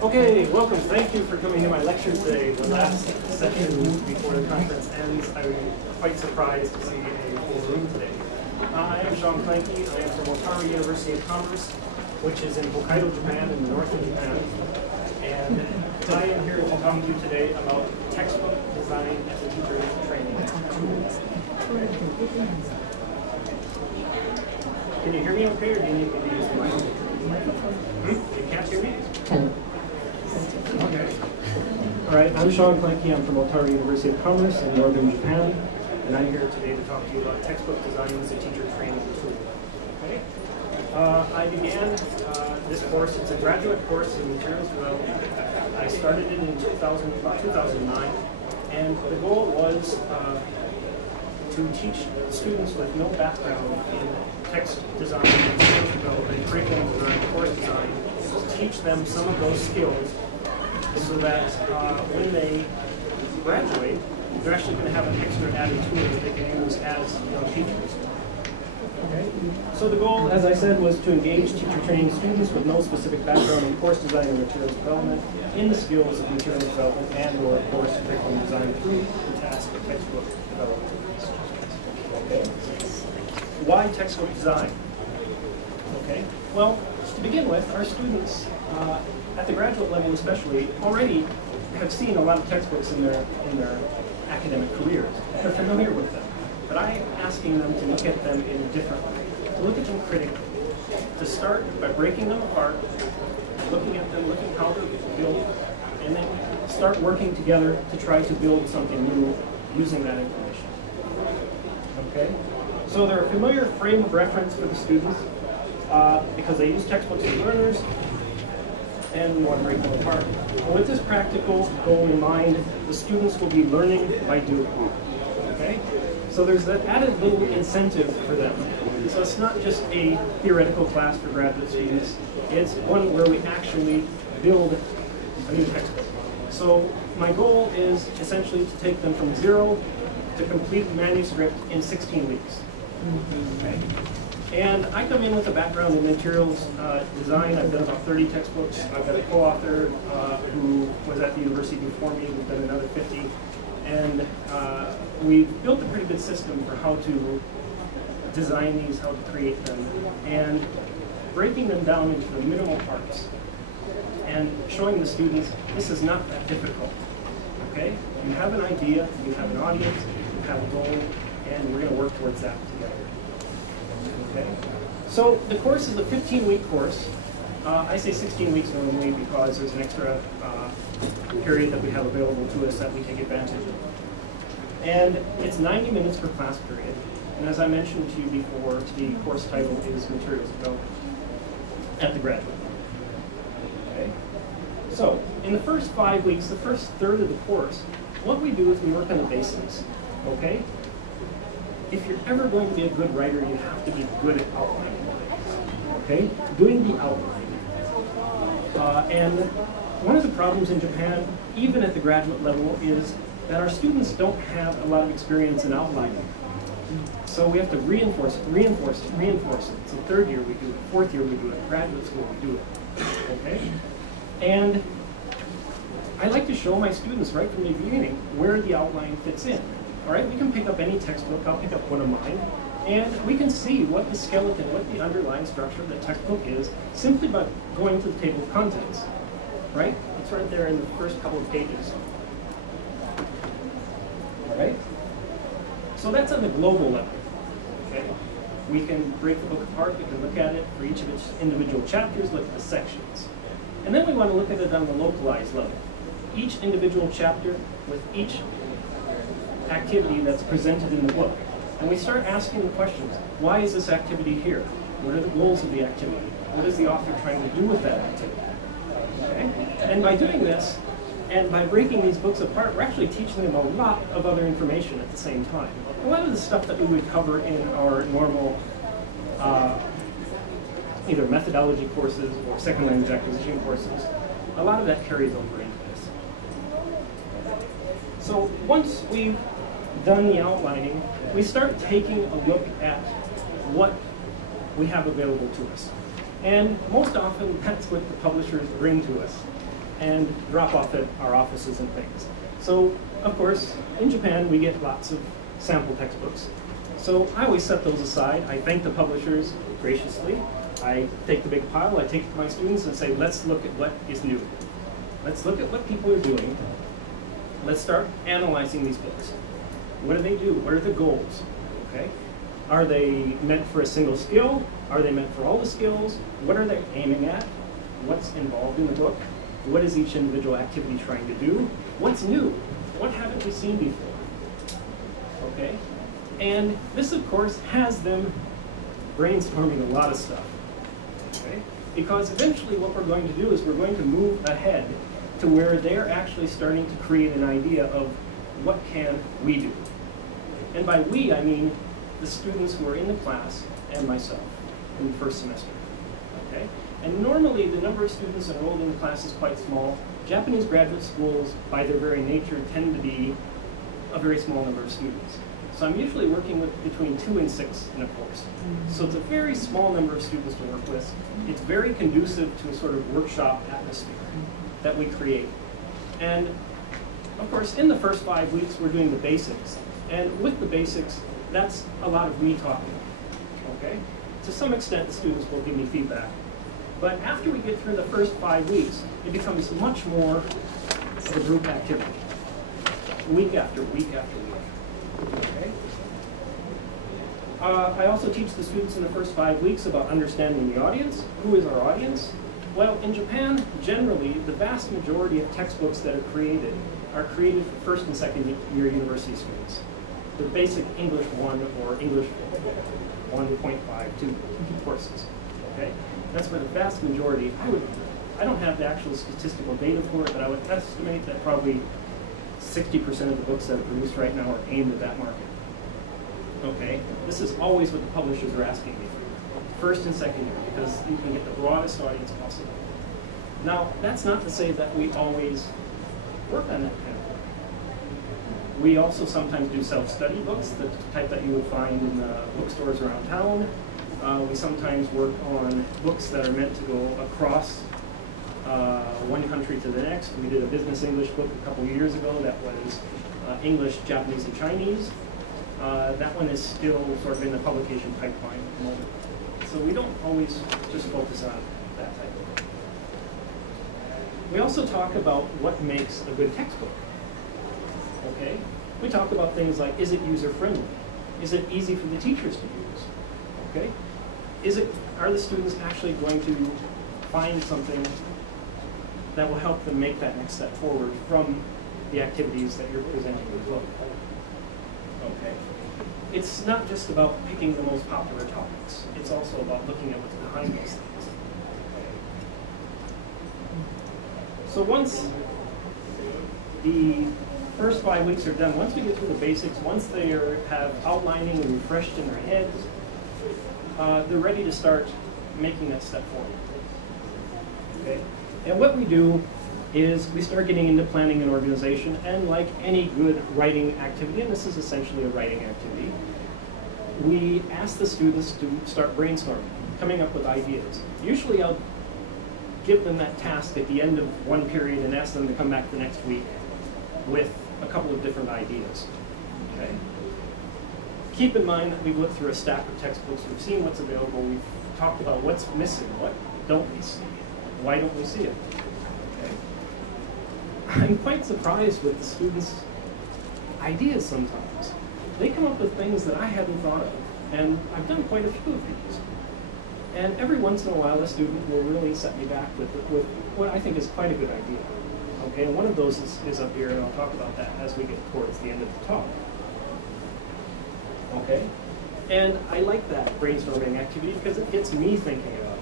Okay, welcome. Thank you for coming to my lecture today, the last session before the conference ends. I'm quite surprised to see a full room today. I am Shawn Clankie. I am from Otaru University of Commerce, which is in Hokkaido, Japan, in the north of Japan. And I am here to talk to you today about textbook design as a teacher training tool. Can you hear me okay, or do you need me to use the microphone? You can't hear me? Okay. All right, I'm Shawn Clankie. I'm from Otaru University of Commerce in northern Japan, and I'm here today to talk to you about textbook design as a teacher training tool. Okay. I began this course. It's a graduate course in materials development. I started it in 2009, and the goal was to teach students with no background in text design, materials development, curriculum design, course design, to teach them some of those skills so that when they graduate, they're actually going to have an extra added tool that they can use as young teachers. Okay. So the goal, as I said, was to engage teacher training students with no specific background in course design and materials development in the skills of materials development and or course curriculum design through the task of textbook development. Okay. Why textbook design? Okay. Well, to begin with, our students at the graduate level especially already have seen a lot of textbooks in their academic careers. They're familiar with them. But I'm asking them to look at them in a different way, to look at them critically, to start by breaking them apart, looking at them, looking how they're built, and then start working together to try to build something new using that information. Okay? So they're a familiar frame of reference for the students because they use textbooks as learners, and we want to break them apart. And with this practical goal in mind, the students will be learning by doing. Okay? So there's that added little incentive for them. So it's not just a theoretical class for graduate students. It's one where we actually build a new textbook. So my goal is essentially to take them from zero to complete manuscript in 16 weeks. Okay. And I come in with a background in materials design. I've done about 30 textbooks. I've got a co-author who was at the university before me. We've done another 50. And we've built a pretty good system for how to design these, how to create them, and breaking them down into the minimal parts and showing the students this is not that difficult. Okay? You have an idea, you have an audience, you have a goal, and we're going to work towards that together. Okay? So the course is a 15-week course. I say 16 weeks normally because there's an extra period that we have available to us that we take advantage of. And it's 90 minutes per class period. And as I mentioned to you before, the course title is Materials Development at the graduate level. Okay? So in the first 5 weeks, the first third of the course, what we do is we work on the basics. Okay? If you're ever going to be a good writer, you have to be good at outlining. Okay? Doing the outline. And one of the problems in Japan, even at the graduate level, is that our students don't have a lot of experience in outlining. So we have to reinforce it, reinforce it, reinforce it. So third year we do it, fourth year we do it, graduate school we do it. Okay? And I like to show my students right from the beginning where the outline fits in. All right? We can pick up any textbook, I'll pick up one of mine, and we can see what the skeleton, what the underlying structure of the textbook is simply by going to the table of contents. Right? It's right there in the first couple of pages. All right? So that's on the global level. Okay? We can break the book apart, we can look at it for each of its individual chapters, look at the sections. And then we want to look at it on the localized level. Each individual chapter with each activity that's presented in the book. And we start asking the questions, why is this activity here? What are the goals of the activity? What is the author trying to do with that activity? Okay? And by doing this, and by breaking these books apart, we're actually teaching them a lot of other information at the same time. A lot of the stuff that we would cover in our normal either methodology courses or second language acquisition courses, a lot of that carries over into this. So once we've done the outlining, we start taking a look at what we have available to us. And most often, that's what the publishers bring to us and drop off at our offices and things. So, of course, in Japan, we get lots of sample textbooks. So I always set those aside. I thank the publishers graciously. I take the big pile, I take it to my students and say, let's look at what is new. Let's look at what people are doing. Let's start analyzing these books. What do they do? What are the goals? Okay? Are they meant for a single skill? Are they meant for all the skills? What are they aiming at? What's involved in the book? What is each individual activity trying to do? What's new? What haven't we seen before? Okay? And this, of course, has them brainstorming a lot of stuff. Okay? Because eventually what we're going to do is we're going to move ahead to where they're actually starting to create an idea of what can we do. And by we, I mean the students who are in the class and myself in the first semester. Okay? And normally the number of students enrolled in the class is quite small. Japanese graduate schools, by their very nature, tend to be a very small number of students. So I'm usually working with between 2 and 6 in a course. So it's a very small number of students to work with. It's very conducive to a sort of workshop atmosphere that we create. And of course, in the first 5 weeks, we're doing the basics. And with the basics, that's a lot of me talking. Okay? To some extent, the students will give me feedback. But after we get through the first 5 weeks, it becomes much more of a group activity. Week after week after week. Okay? I also teach the students in the first 5 weeks about understanding the audience. Who is our audience? Well, in Japan, generally, the vast majority of textbooks that are created for first and second year university students. The basic English 1 or English 1.52 courses. Okay? That's where the vast majority, I don't have the actual statistical data for it, but I would estimate that probably 60% of the books that are produced right now are aimed at that market. Okay? This is always what the publishers are asking me for, first and second year, because you can get the broadest audience possible. Now, that's not to say that we always work on that kind of work. We also sometimes do self-study books, the type that you would find in the bookstores around town. We sometimes work on books that are meant to go across one country to the next. We did a business English book a couple years ago that was English, Japanese, and Chinese. That one is still sort of in the publication pipeline at the moment. So we don't always just focus on that type of book. We also talk about what makes a good textbook. Okay? We talk about things like, is it user-friendly? Is it easy for the teachers to use? Okay? Are the students actually going to find something that will help them make that next step forward from the activities that you're presenting in the book? Okay. It's not just about picking the most popular topics. It's also about looking at what's behind those things. So once the first 5 weeks are done, once we get through the basics, once they have outlining and refreshed in their heads, they're ready to start making that step forward. Okay? And what we do is we start getting into planning and organization, and like any good writing activity, and this is essentially a writing activity, we ask the students to start brainstorming, coming up with ideas. Usually I'll give them that task at the end of one period and ask them to come back the next week with a couple of different ideas. Okay? Keep in mind that we've looked through a stack of textbooks, we've seen what's available, we've talked about what's missing, what don't we see, why don't we see it. I'm quite surprised with the students' ideas sometimes. They come up with things that I hadn't thought of, and I've done quite a few of these. And every once in a while, a student will really set me back with what I think is quite a good idea. Okay, and one of those is up here, and I'll talk about that as we get towards the end of the talk. Okay, and I like that brainstorming activity because it gets me thinking about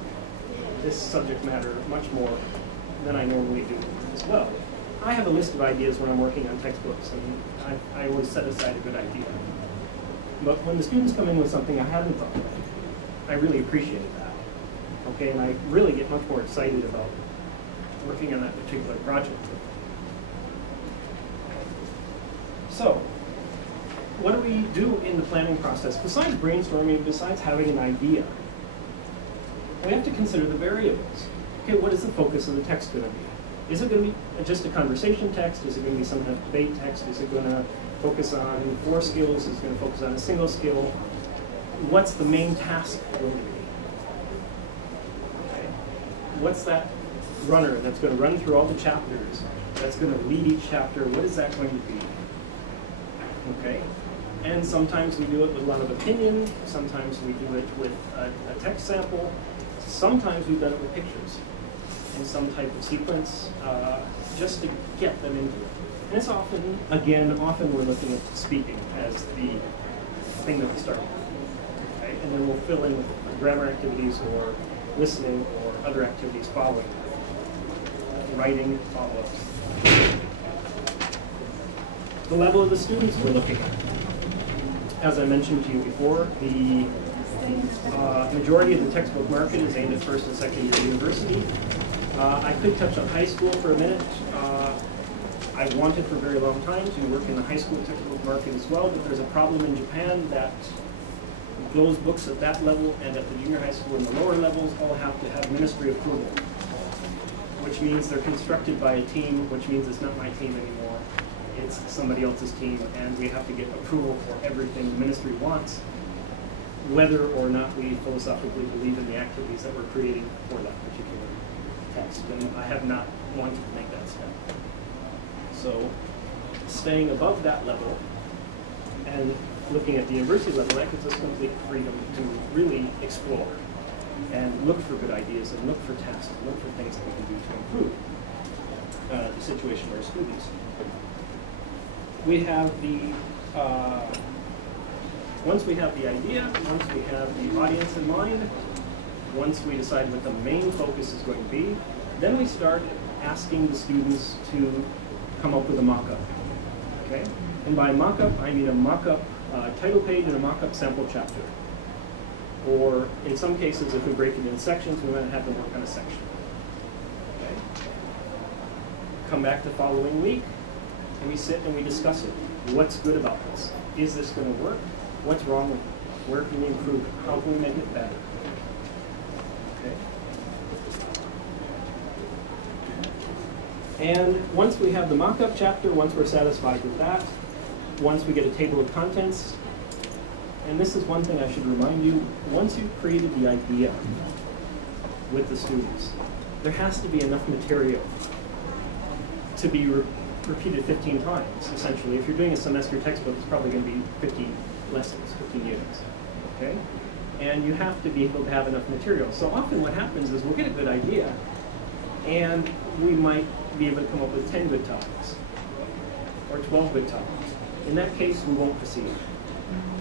this subject matter much more than I normally do as well. I have a list of ideas when I'm working on textbooks, and I always set aside a good idea. But when the students come in with something I hadn't thought of, I really appreciate that. Okay, and I really get much more excited about working on that particular project. So, what do we do in the planning process? Besides brainstorming, besides having an idea, we have to consider the variables. Okay, what is the focus of the text going to be? Is it going to be just a conversation text? Is it going to be some kind of debate text? Is it going to focus on 4 skills? Is it going to focus on a single skill? What's the main task going to be? Okay. What's that runner that's going to run through all the chapters? That's going to lead each chapter? What is that going to be? Okay. And sometimes we do it with a lot of opinion. Sometimes we do it with a text sample. Sometimes we've done it with pictures in some type of sequence, just to get them into it. And it's often, again, we're looking at speaking as the thing that we start with. Okay? And then we'll fill in with grammar activities or listening or other activities following. Writing, follow-ups. The level of the students we're looking at. As I mentioned to you before, the majority of the textbook market is aimed at first and second year university. I could touch on high school for a minute. I've wanted for a very long time to work in the high school textbook market as well, but there's a problem in Japan that those books at that level and at the junior high school and the lower levels all have to have ministry approval, which means they're constructed by a team, which means it's not my team anymore. It's somebody else's team, and we have to get approval for everything the ministry wants, whether or not we philosophically believe in the activities that we're creating for that particular text. And I have not wanted to make that step. So staying above that level and looking at the university level, that gives us complete freedom to really explore and look for good ideas and look for tasks and look for things that we can do to improve the situation of our students. We have the, once we have the idea, once we have the audience in mind, once we decide what the main focus is going to be, then we start asking the students to come up with a mock-up, okay? And by mock-up, I mean a mock-up title page and a mock-up sample chapter. Or in some cases, if we break it into sections, we might have them work on a section, okay? Come back the following week, and we sit and we discuss it. What's good about this? Is this going to work? What's wrong with it? Where can we improve it? How can we make it better? Okay. And once we have the mock-up chapter, once we're satisfied with that, once we get a table of contents, and this is one thing I should remind you, once you've created the idea with the students, there has to be enough material to be repeated 15 times, essentially. If you're doing a semester textbook, it's probably going to be 15 lessons, 15 units, okay? And you have to be able to have enough material. So often what happens is we'll get a good idea, and we might be able to come up with 10 good topics, or 12 good topics. In that case, we won't proceed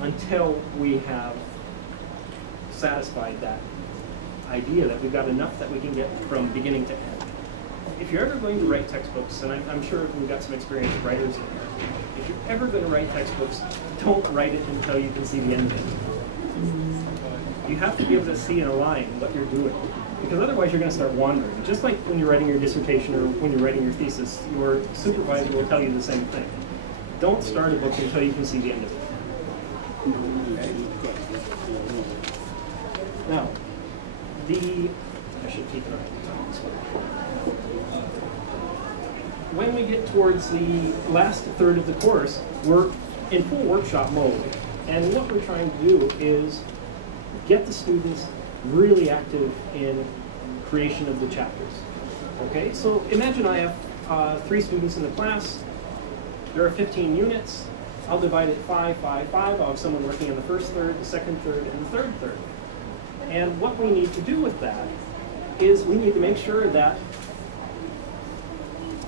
until we have satisfied that idea that we've got enough that we can get from beginning to end. If you're ever going to write textbooks, and I'm sure we've got some experienced writers in here, if you're ever going to write textbooks, don't write it until you can see the end of it. You have to be able to see in a line what you're doing, because otherwise you're going to start wandering. Just like when you're writing your dissertation or when you're writing your thesis, your supervisor will tell you the same thing. Don't start a book until you can see the end of it. Okay. Now, I should keep an eye on this one. When we get towards the last third of the course, we're in full workshop mode. And what we're trying to do is get the students really active in creation of the chapters. Okay, so imagine I have 3 students in the class. There are 15 units. I'll divide it 5, 5, 5. I'll have someone working in the first third, the second third, and the third third. And what we need to do with that is we need to make sure that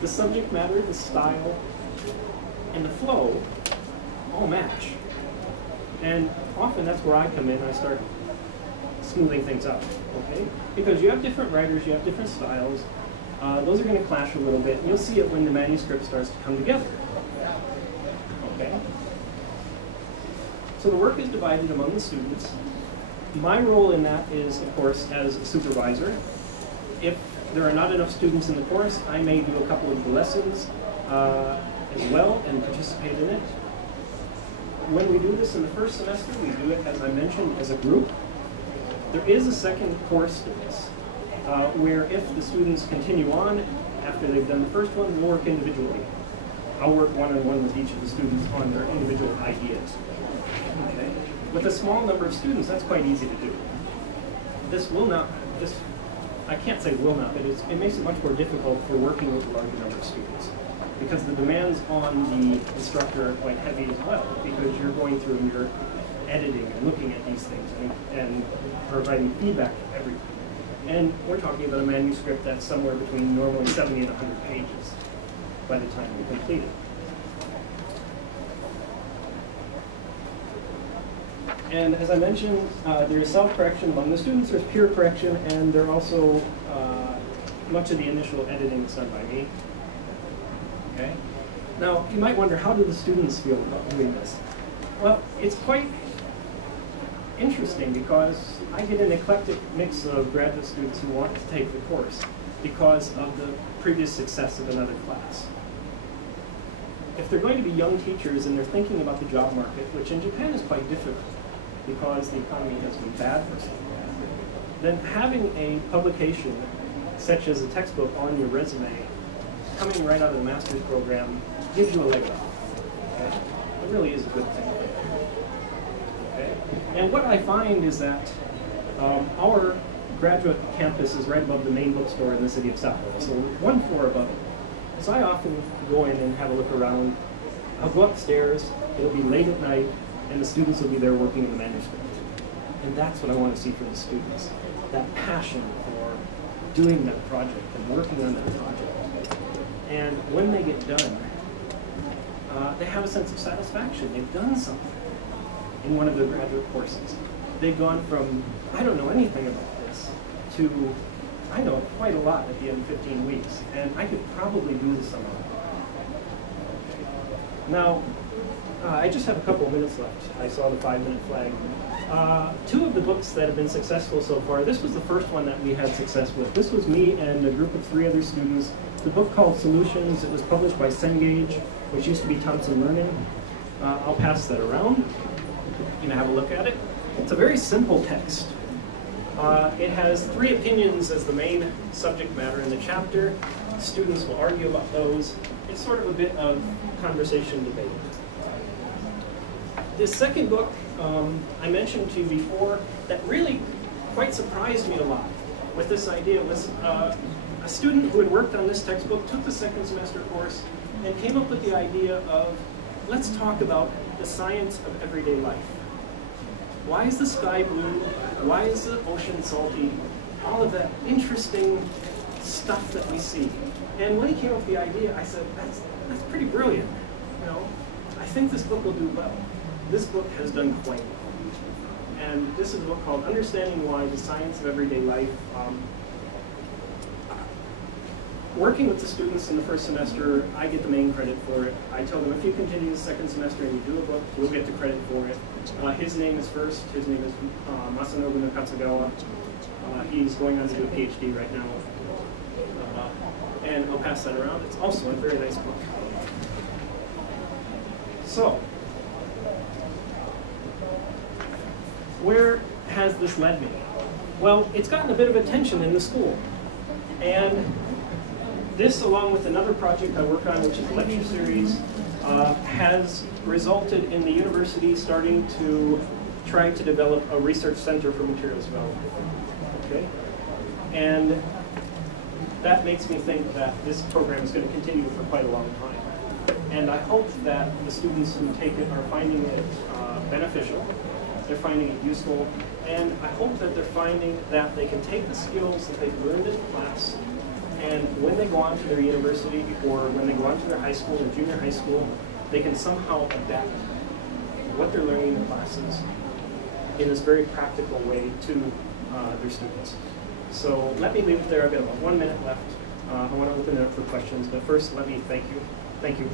the subject matter, the style, and the flow all match. And often that's where I come in, I start smoothing things out, okay? Because you have different writers, you have different styles. Those are going to clash a little bit, and you'll see it when the manuscript starts to come together, okay? So the work is divided among the students. My role in that is, of course, as a supervisor. If there are not enough students in the course, I may do a couple of the lessons as well and participate in it. When we do this in the first semester, we do it, as I mentioned, as a group. There is a second course to this, where if the students continue on after they've done the first one, we'll work individually. I'll work one-on-one with each of the students on their individual ideas. Okay? With a small number of students, that's quite easy to do. This will not, I can't say will not, but it makes it much more difficult for working with a larger number of students, because the demands on the instructor are quite heavy as well, because you're going through and you're editing and looking at these things and providing feedback to everyone. And we're talking about a manuscript that's somewhere between normally 70 and 100 pages by the time we complete it. And as I mentioned, there's self-correction among the students, there's peer correction, and there are also much of the initial editing is done by me. Okay. Now, you might wonder, how do the students feel about doing this? Well, it's quite interesting because I get an eclectic mix of graduate students who want to take the course because of the previous success of another class. If they're going to be young teachers and they're thinking about the job market, which in Japan is quite difficult because the economy has been bad for some time, then having a publication such as a textbook on your resume coming right out of the master's program gives you a leg up. Okay? It really is a good thing. Okay? And what I find is that our graduate campus is right above the main bookstore in the city of Sapporo, so one floor above it. So I often go in and have a look around. I'll go upstairs, it'll be late at night, and the students will be there working in the manuscript. And that's what I want to see from the students, that passion for doing that project and working on that project. And when they get done, they have a sense of satisfaction. They've done something in one of their graduate courses. They've gone from, I don't know anything about this, to, I know quite a lot at the end of 15 weeks, and I could probably do this somehow. Now, I just have a couple of minutes left. I saw the 5-minute flag. Two of the books that have been successful so far, this was the first one that we had success with. This was me and a group of 3 other students. The book called Solutions. It was published by Cengage, which used to be Thompson Learning. I'll pass that around. You can have a look at it. It's a very simple text. It has 3 opinions as the main subject matter in the chapter. Students will argue about those. It's sort of a bit of conversation debate. This second book I mentioned to you before that really quite surprised me a lot with this idea was a student who had worked on this textbook took the second semester course and came up with the idea of, let's talk about the science of everyday life. Why is the sky blue? Why is the ocean salty? All of that interesting stuff that we see. And when he came up with the idea, I said, that's pretty brilliant. You know, I think this book will do well. This book has done quite well. And this is a book called Understanding Why, the Science of Everyday Life. Working with the students in the first semester, I get the main credit for it. I tell them, if you continue the second semester and you do a book, we'll get the credit for it. His name is first. His name is Masanobu Nakatsugawa. He's going on to do a PhD right now. And I'll pass that around. It's also a very nice book. So, where has this led me? Well, it's gotten a bit of attention in the school. And this, along with another project I work on, which is a lecture series, has resulted in the university starting to try to develop a research center for materials development. Okay? And that makes me think that this program is going to continue for quite a long time. And I hope that the students who take it are finding it beneficial, they're finding it useful, and I hope that they're finding that they can take the skills that they've learned in class, and when they go on to their university or when they go on to their high school or junior high school, they can somehow adapt what they're learning in the classes in this very practical way to their students. So let me leave it there. I've got about 1 minute left. I want to open it up for questions, but first let me thank you. Thank you.